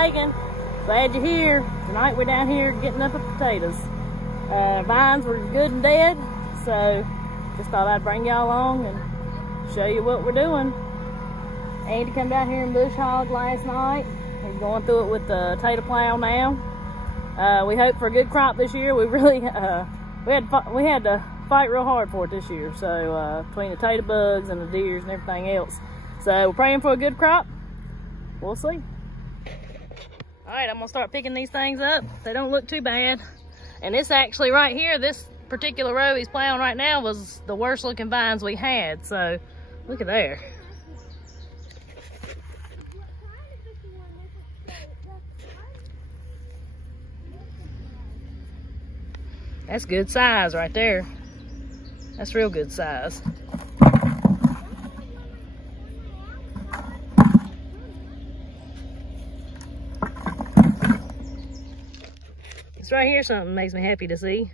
making. Glad you're here. Tonight we're down here getting up the potatoes. Vines were good and dead, so just thought I'd bring y'all along and show you what we're doing. Andy come down here and bush hogged last night. He's going through it with the potato plow now. We hope for a good crop this year. We really we had to fight real hard for it this year. So between the potato bugs and the deers and everything else, so we're praying for a good crop. We'll see. All right, I'm gonna start picking these things up. They don't look too bad. And this actually right here, this particular row he's plowing right now was the worst looking vines we had. So look at there. That's good size right there. That's real good size. This right here something makes me happy to see.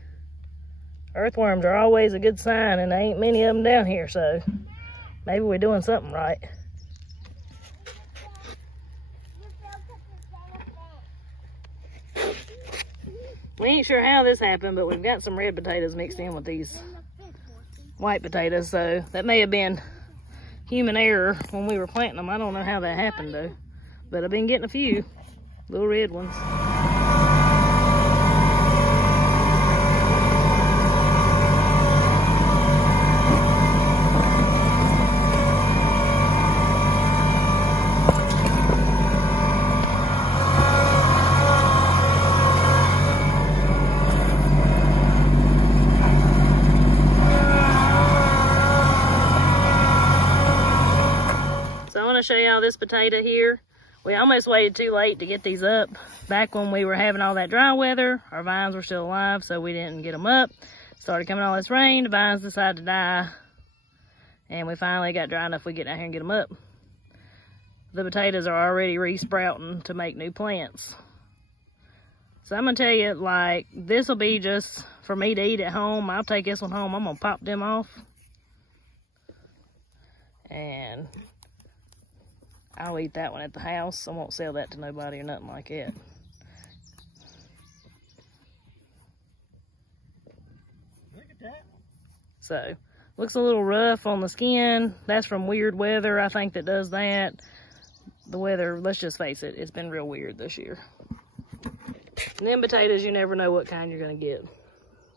Earthworms are always a good sign, and there ain't many of them down here, so maybe we're doing something right. We ain't sure how this happened, but we've got some red potatoes mixed in with these white potatoes, so that may have been human error when we were planting them. I don't know how that happened though, but I've been getting a few little red ones. To show y'all this potato here. We almost waited too late to get these up. Back when we were having all that dry weather, our vines were still alive, so we didn't get them up. Started coming all this rain, the vines decided to die, and we finally got dry enough we get down here and get them up. The potatoes are already re-sprouting to make new plants. So I'm gonna tell you, like, this will be just for me to eat at home. I'll take this one home. I'm gonna pop them off, and I'll eat that one at the house. I won't sell that to nobody or nothing like that. Look at that. So, looks a little rough on the skin. That's from weird weather, I think, that does that. The weather, let's just face it, it's been real weird this year. And them potatoes, you never know what kind you're gonna get.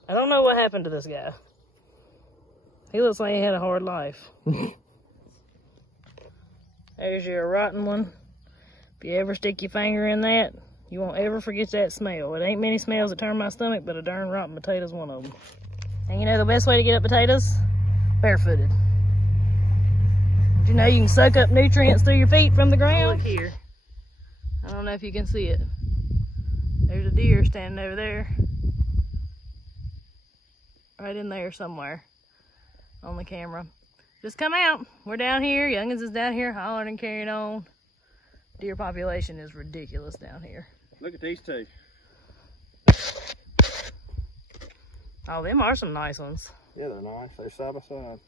I don't know what happened to this guy. He looks like he had a hard life. There's your rotten one. If you ever stick your finger in that, you won't ever forget that smell. It ain't many smells that turn my stomach, but a darn rotten potato's one of them. And you know the best way to get up potatoes? Barefooted. Did you know you can soak up nutrients through your feet from the ground? Look here. I don't know if you can see it. There's a deer standing over there. Right in there somewhere on the camera. Just come out. We're down here. Youngins is down here hollering and carrying on. Deer population is ridiculous down here. Look at these two. Oh, them are some nice ones. Yeah, they're nice. They're side by side.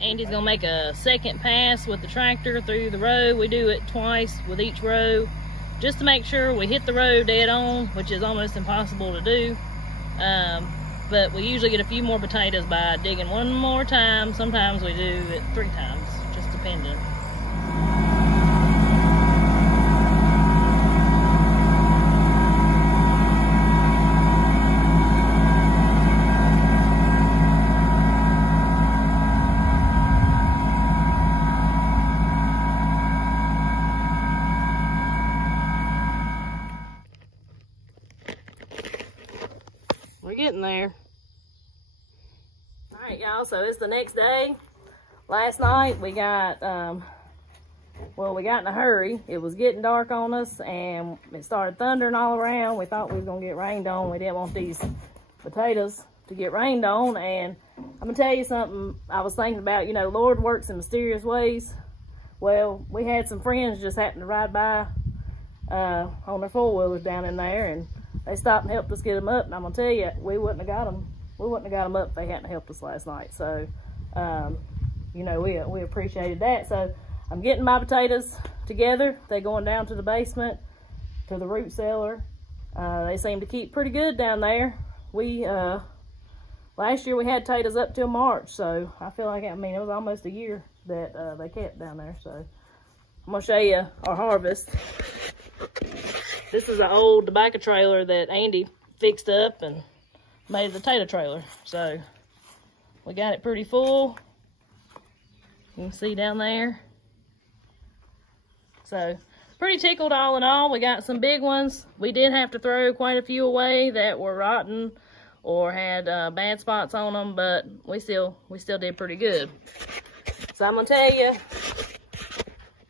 Andy's gonna make a second pass with the tractor through the row. We do it twice with each row, just to make sure we hit the row dead on, which is almost impossible to do. But we usually get a few more potatoes by digging one more time. Sometimes we do it 3 times, just depending. We're getting there. All right, y'all, so it's the next day. Last night we got, well, we got in a hurry. It was getting dark on us and it started thundering all around. We thought we was gonna get rained on. We didn't want these potatoes to get rained on. And I'm gonna tell you something I was thinking about. You know, Lord works in mysterious ways. Well, we had some friends just happen to ride by on their 4-wheelers down in there, and they stopped and helped us get them up. And I'm gonna tell you, we wouldn't have got them. We wouldn't have got them up if they hadn't helped us last night. So, you know, we appreciated that. So I'm getting my potatoes together. They're going down to the basement. to the root cellar. They seem to keep pretty good down there. We last year we had potatoes up till March, so I feel like, I mean, it was almost a year that they kept down there. So I'm gonna show you our harvest. This is an old tobacco trailer that Andy fixed up and made a potato trailer. So we got it pretty full. You can see down there. So pretty tickled all in all. We got some big ones. We did have to throw quite a few away that were rotten or had bad spots on them, but we still did pretty good. So I'm gonna tell you,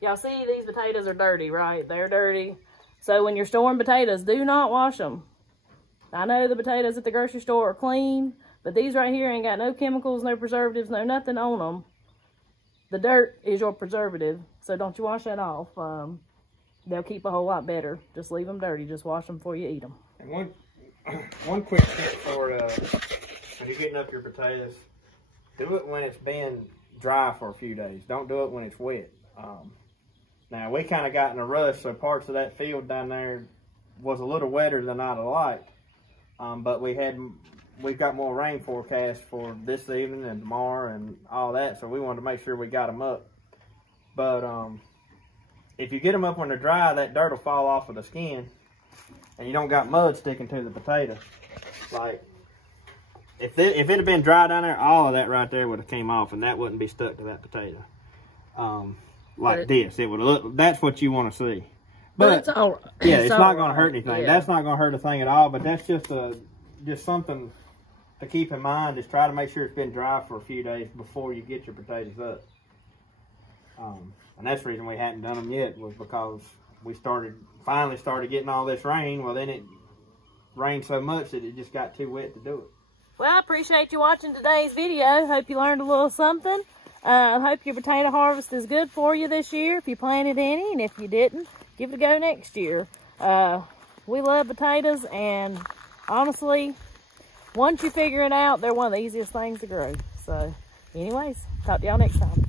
y'all see these potatoes are dirty, right? They're dirty. So when you're storing potatoes, do not wash them. I know the potatoes at the grocery store are clean, but these right here ain't got no chemicals, no preservatives, no nothing on them. The dirt is your preservative, so don't you wash that off. They'll keep a whole lot better. Just leave them dirty. Just wash them before you eat them. And one quick tip for when you're getting up your potatoes, do it when it's been dry for a few days. Don't do it when it's wet. Now, we kind of got in a rush, so parts of that field down there was a little wetter than I'd have liked. But we've got more rain forecast for this evening and tomorrow and all that, so we wanted to make sure we got them up. But if you get them up when they're dry, that dirt will fall off of the skin, and you don't got mud sticking to the potato. Like, if it had been dry down there, all of that right there would have came off, and that wouldn't be stuck to that potato. Like this, it would look. That's what you want to see. But it's all right. Yeah, it's not going to hurt anything. Yeah. That's not going to hurt a thing at all. But that's just something to keep in mind. Is try to make sure it's been dry for a few days before you get your potatoes up. And that's the reason we hadn't done them yet, was because we finally started getting all this rain. Well, then it rained so much that it just got too wet to do it. Well, I appreciate you watching today's video. Hope you learned a little something. I hope your potato harvest is good for you this year, if you planted any, and if you didn't, give it a go next year. We love potatoes, and honestly, once you figure it out, they're one of the easiest things to grow. So anyways, talk to y'all next time.